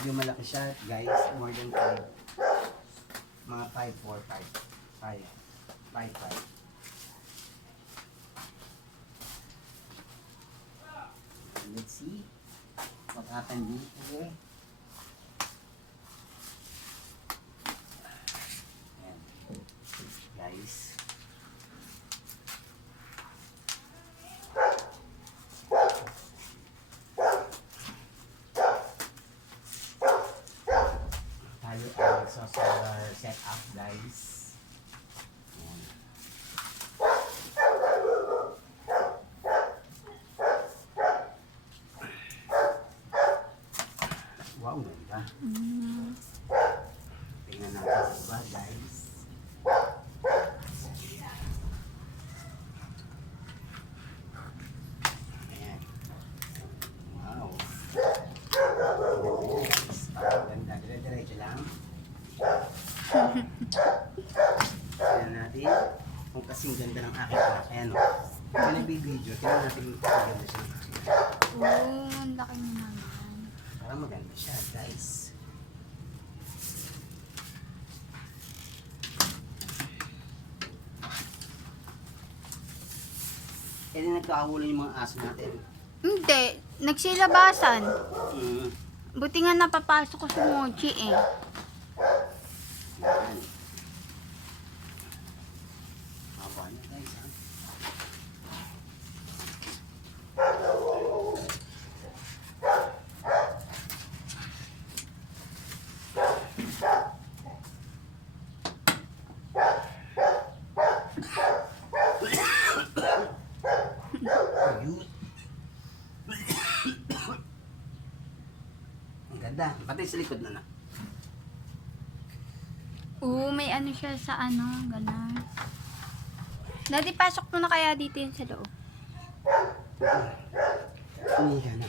Medyo malaki siya, guys. More than 5. Mga 5, 4, 5. 5. 5, 5. Let's see what happened here. Ayan. Guys. Tayo ay solar setup, guys. Ayan. Wow, ganda. Tingnan natin sa iba, guys. Ayan. Wow. Yes. Parang ganda. Dire-diretso lang. Tingnan natin kung kasing ganda ng aking anak. Ayan o. Kung nagbibideo, tingnan natin kung kasing ganda siya. Oh, ang laki niya naman. Parang maganda siya, guys. Eh, di nagkakahulan yung mga aso natin. Hindi, nagsilabasan. Mm. Buti nga napapasok ko sa mochi eh. Yan. Haba niya, guys, ha? Ayun. Ang ganda. Pati sa likod na. Oo, may ano siya sa ano, gano'n. Daddy, pasok mo na kaya dito yun sa loob. Umiga na.